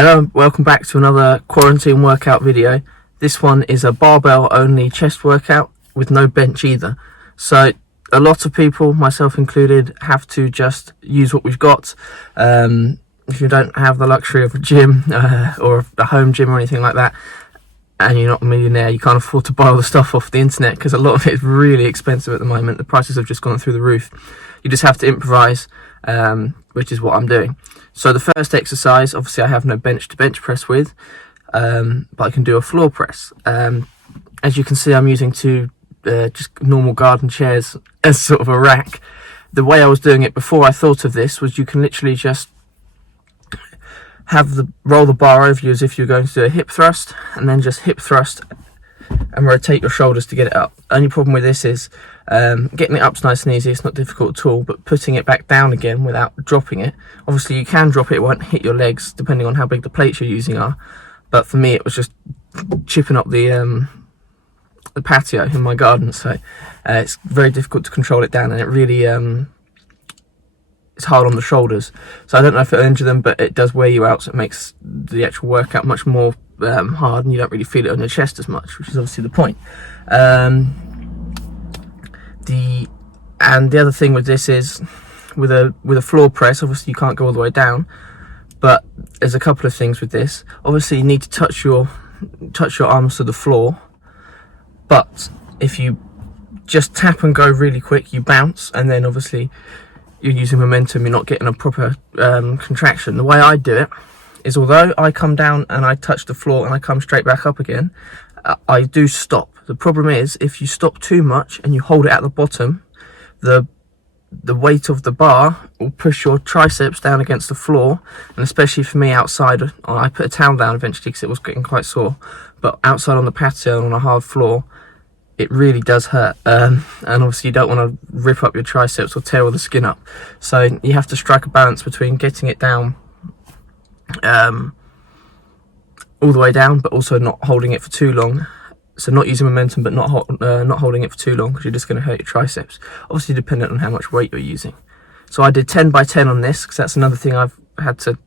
Hello, welcome back to another quarantine workout video. This one is a barbell only chest workout with no bench either. So a lot of people, myself included, have to just use what we've got. If you don't have the luxury of a gym or a home gym or anything like that, and you're not a millionaire, you can't afford to buy all the stuff off the internet because a lot of it is really expensive at the moment. The prices have just gone through the roof. You just have to improvise, which is what I'm doing. So the first exercise, obviously I have no bench to bench press with, but I can do a floor press. As you can see, I'm using two just normal garden chairs as sort of a rack. The way I was doing it before I thought of this was you can literally just roll the bar over you as if you're going to do a hip thrust, and then just hip thrust and rotate your shoulders to get it up. Only problem with this is getting it up's nice and easy. It's not difficult at all, but putting it back down again without dropping it. Obviously you can drop it, it won't hit your legs depending on how big the plates you're using are, but for me it was just chipping up the patio in my garden, so it's very difficult to control it down, and it really it's hard on the shoulders. So I don't know if it'll injure them, but it does wear you out, so it makes the actual workout much more hard, and you don't really feel it on your chest as much, which is obviously the point. The other thing with this is with a floor press, obviously you can't go all the way down, but there's a couple of things with this. Obviously you need to touch your arms to the floor, but if you just tap and go really quick, you bounce, and then obviously you're using momentum, you're not getting a proper contraction. The way I do it is, although I come down and I touch the floor and I come straight back up again, I do stop. The problem is, if you stop too much and you hold it at the bottom, the weight of the bar will push your triceps down against the floor, and especially for me outside, I put a towel down eventually because it was getting quite sore, but outside on the patio on a hard floor, it really does hurt, and obviously you don't want to rip up your triceps or tear all the skin up. So you have to strike a balance between getting it down all the way down, but also not holding it for too long. So not using momentum, but not holding it for too long, because you're just going to hurt your triceps. Obviously dependent on how much weight you're using. So I did 10 by 10 on this, because that's another thing I've had to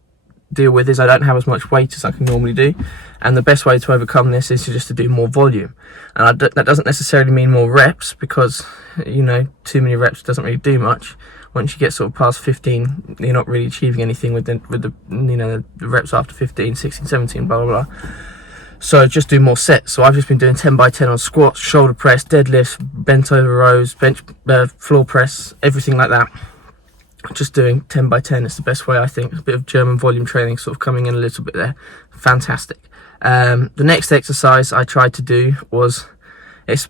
deal with, is I don't have as much weight as I can normally do, and the best way to overcome this is just to do more volume. And that doesn't necessarily mean more reps, because too many reps doesn't really do much. Once you get sort of past 15, you're not really achieving anything with the reps after 15, 16, 17, blah blah blah. So just do more sets. So I've just been doing 10 by 10 on squats, shoulder press, deadlifts, bent over rows, bench, floor press, everything like that. Just doing 10 by 10 is the best way, I think. A bit of German volume training sort of coming in a little bit there. Fantastic. The next exercise I tried to do was, it's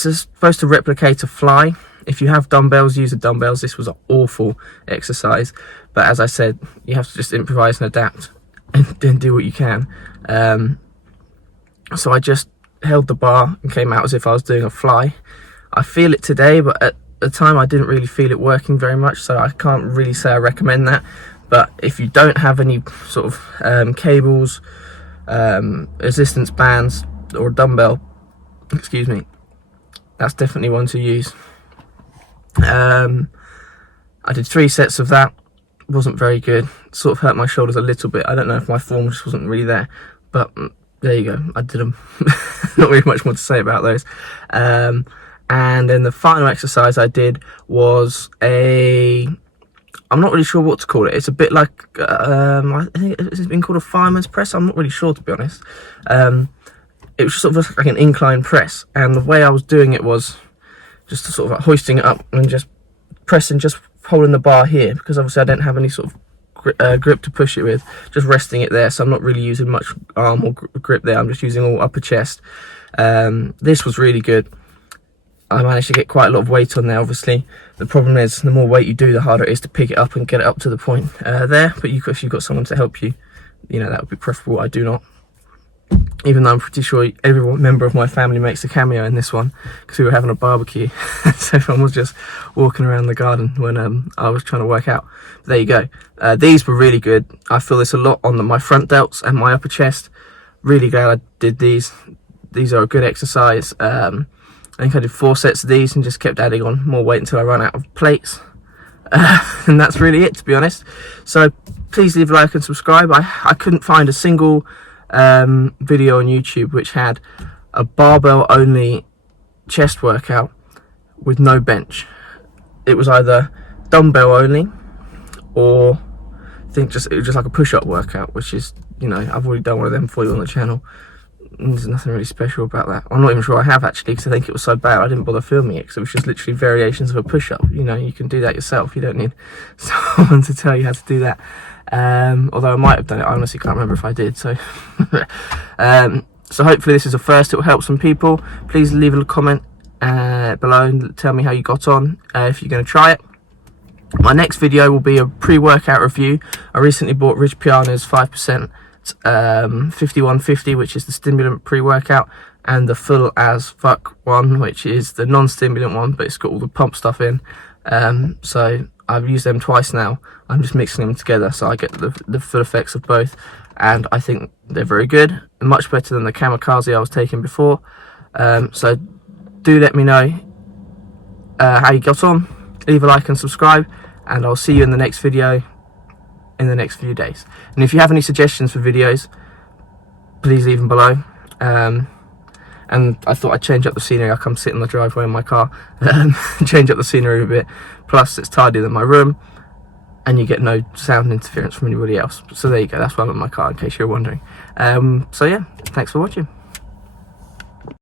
supposed to replicate a fly. If you have dumbbells, use the dumbbells. This was an awful exercise, but as I said, you have to just improvise and adapt and then do what you can. So I just held the bar and came out as if I was doing a fly. I feel it today, but at the time I didn't really feel it working very much, so I can't really say I recommend that. But if you don't have any sort of cables, resistance bands, or a dumbbell, excuse me, that's definitely one to use. I did 3 sets of that. Wasn't very good. Sort of hurt my shoulders a little bit. I don't know if my form just wasn't really there, but there you go, I did them. Not really much more to say about those. And then the final exercise I did was I'm not really sure what to call it. It's a bit like, I think it's been called a fireman's press. I'm not really sure, to be honest. It was sort of like an incline press, and the way I was doing it was just sort of like hoisting it up and just pressing, just holding the bar here, because obviously I don't have any sort of grip to push it with, just resting it there, so I'm not really using much arm or grip there. I'm just using all upper chest. This was really good. I managed to get quite a lot of weight on there. Obviously the problem is, the more weight you do, the harder it is to pick it up and get it up to the point there, but if you've got someone to help you, that would be preferable. I do not, even though I'm pretty sure every member of my family makes a cameo in this one, because we were having a barbecue. So everyone was just walking around the garden when I was trying to work out. But there you go. These were really good. I feel this a lot on my front delts and my upper chest. Really glad I did these. These are a good exercise. I think I did 4 sets of these and just kept adding on more weight until I ran out of plates. And that's really it, to be honest. So please leave a like and subscribe. I couldn't find a single video on YouTube which had a barbell only chest workout with no bench. It was either dumbbell only, or I think it was just like a push-up workout, which is, you know, I've already done one of them for you on the channel. There's nothing really special about that. I'm not even sure I have, actually, because I think it was so bad I didn't bother filming it, because it was just literally variations of a push-up. You know, you can do that yourself. You don't need someone to tell you how to do that. Although I might have done it, I honestly can't remember if I did. So so hopefully this is a first. It will help some people. Please leave a comment below and tell me how you got on, if you're going to try it. My next video will be a pre-workout review. I recently bought Ridge Piana's 5% 5150, which is the stimulant pre-workout, and the full as fuck one, which is the non-stimulant one, but it's got all the pump stuff in. So I've used them twice now. I'm just mixing them together so I get the full effects of both, and I think they're very good, much better than the Kamikaze I was taking before. So do let me know how you got on. Leave a like and subscribe, and I'll see you in the next video in the next few days. And if you have any suggestions for videos, please leave them below. And I thought I'd change up the scenery. I come sit in the driveway in my car, change up the scenery a bit. Plus it's tidier than my room, and you get no sound interference from anybody else. So there you go, that's why I'm in my car, in case you're wondering. So yeah, thanks for watching.